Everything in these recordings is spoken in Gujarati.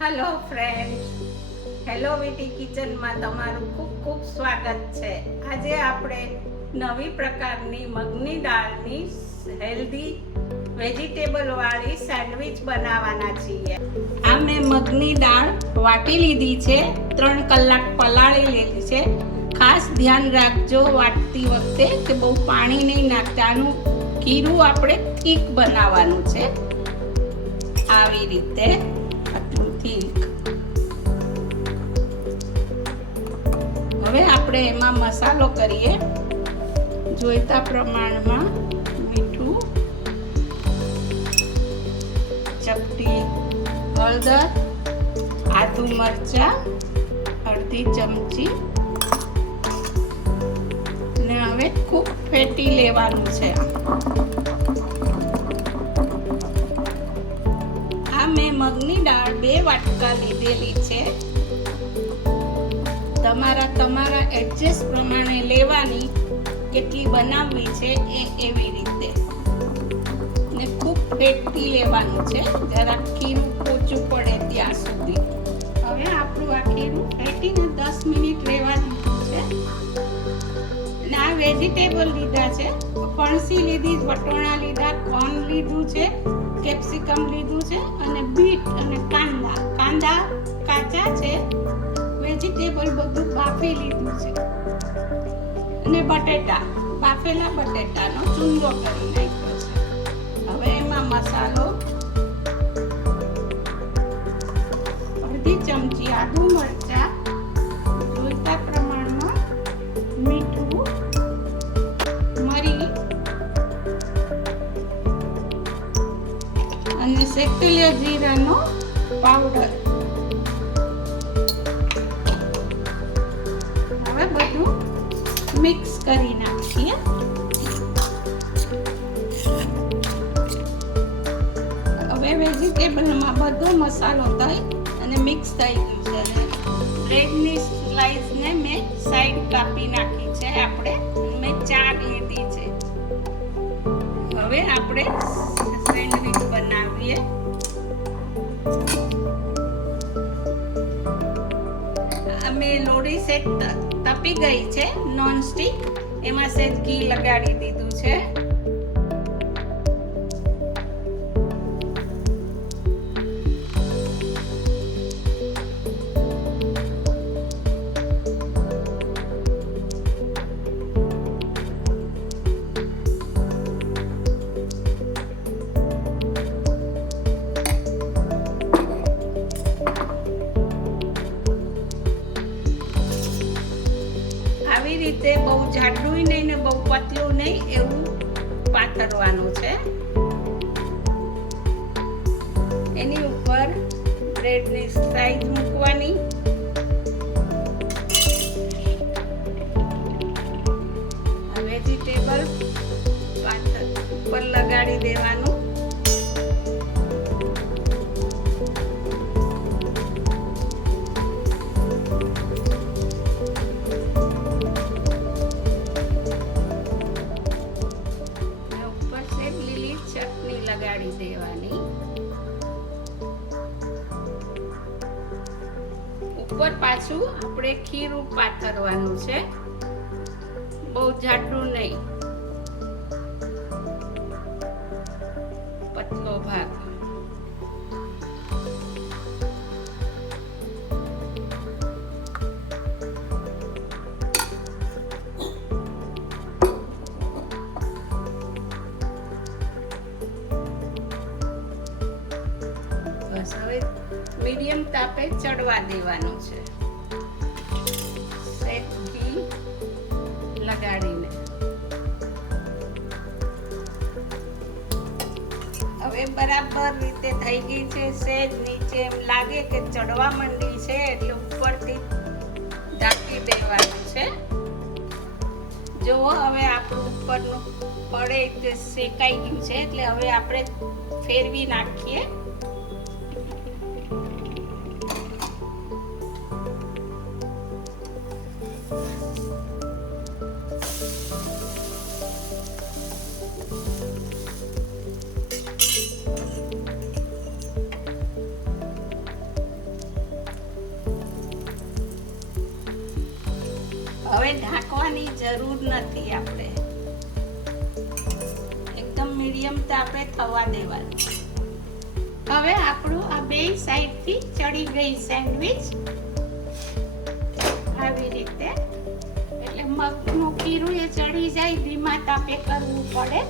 હેલો ફ્રેન્ડ્સ, હેલો વીટી કિચનમાં તમારું ખૂબ ખૂબ સ્વાગત છે. આજે આપણે નવી પ્રકારની મગની દાળની હેલ્ધી વેજીટેબલ વાળી સેન્ડવિચ બનાવવાના છીએ. આ મેં મગની દાળ વાટી લીધી છે, 3 કલાક પલાળી લીધી છે. ખાસ ધ્યાન રાખજો વાટતી વખતે કે બહુ પાણી નહીં નાખવાનું. ખીરું આપણે થીક બનાવવાનું છે, આવી રીતે થીક. હવે આપણે એમાં મસાલો કરીએ. જોઈતા પ્રમાણમાં મીઠું, ચપટી હળદર, આદુ મરચાં અડધી ચમચી, ને હવે ખૂબ ફેટી લેવાનું છે. મેં મગની દાળ 2 વાટકા લીધેલી છે. તમારા એડજસ્ટ પ્રમાણે લેવાની, કેટલી બનાવવી છે એવી રીતે. ને ખૂબ ફેટી લેવાનું છે, જરા ખીરું પોચું પડે ત્યાં સુધી. હવે આપણું આ ખીરું ફેટીને 10 મિનિટ રહેવા દીધું છે. અને આ વેજીટેબલ લીધા છે, ફણસી લીધી, વટોણા લીધા, કોર્ન લીધું છે, કેપ્સિકમ લીધું છે અને બીટ અને કાંદા કાચા છે. વેજીટેબલ બધું બાફી લીધું છે અને બટેટા, બાફેલા બટેટાનો ચૂંદો કરી નાખ્યો છે. હવે એમાં મસાલો, અડધી ચમચી આદુ મરચાં, જોઈતા પ્રમાણમાં મીઠું, મરી અને શેકેલા જીરાનો પાવડર. હવે બધું મિક્સ કરી નાખીએ. હવે વેજીટેબલમાં બધો મસાલો થઈ અને મિક્સ થઈ ગયું છે. બ્રેડની સ્લાઇસને મેં સાઈડ કાપી નાખી છે. મેં 4 લીધી છે. હવે આપણે સેન્ડવિચ બનાવીએ. અમે લોડી સેટ તપી ગઈ છે નોન સ્ટિક, એમાં સેજ ઘી લગાડી દીધું છે. આવી રીતે બહુ જાડું નહીં ને બહુ પતલું નહીં, એવું પાથરવાનું છે. એની ઉપર બ્રેડની સ્લાઇસ મૂકવાની. વેજીટેબલ ઉપર લગાડી દેવાનું. લગાડી દેવાની. ઉપર પાછું આપણે ખીરું પાથરવાનું છે, બહુ જાડું નહીં, પતલો ભાગ. હવે મીડિયમ તાપે ચડવા દેવાનું છે, સેજ ઘી લગાડીને. હવે બરાબર રીતે થઈ ગઈ છે. સેજ નીચે એમ લાગે કે ચડવા માંડી છે, એટલે ઉપરથી ઢાંકી દેવાનું છે. જો હવે આપણું ઉપરનું પડે કે શેકાઈ ગયું છે, એટલે હવે આપણે ફેરવી નાખીએ. હવે ઢાંકવાની જરૂર નથી, આપણે એકદમ મીડિયમ તાપે થવા દેવાનું. હવે આપણું આ બે સાઈડથી ચડી ગઈ સેન્ડવિચ આવી રીતે. એટલે મગનું ખીરું એ ચડી જાય, ધીમા તાપે કરવું પડે.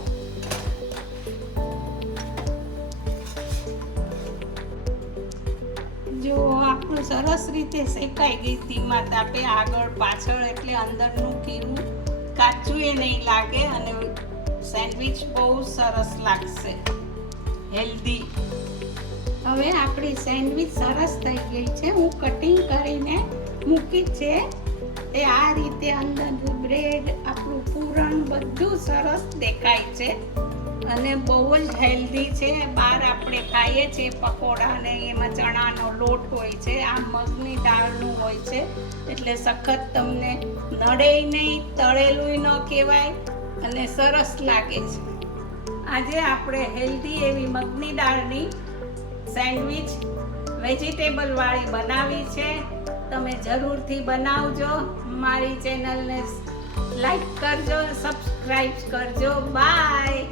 જો આપણું સરસ રીતે શેકાઈ ગઈ ધીમા તાપે, આગળ પાછળ, એટલે અંદરનું ખીરું કાચું એ નહીં લાગે અને સેન્ડવિચ બહુ સરસ લાગશે, હેલ્ધી. હવે આપણી સેન્ડવિચ સરસ થઈ ગઈ છે. હું કટિંગ કરીને મૂકી છે. એ આ રીતે અંદર બ્રેડ, આપણું પૂરણ બધું સરસ દેખાય છે અને બહુ જ હેલ્ધી છે. બહાર આપણે ખાઈએ છીએ પકોડા ને એમાં ચણાનો લોટ હોય છે, આ મગની દાળનું હોય છે, એટલે સખત તમને નડે નહીં, તળેલું ન કહેવાય અને સરસ લાગે છે. આજે આપણે હેલ્ધી એવી મગની દાળની સેન્ડવિચ વેજીટેબલ વાળી બનાવી છે. તમે જરૂરથી બનાવજો. મારી ચેનલને લાઈક કરજો, સબસ્ક્રાઇબ કરજો. બાય.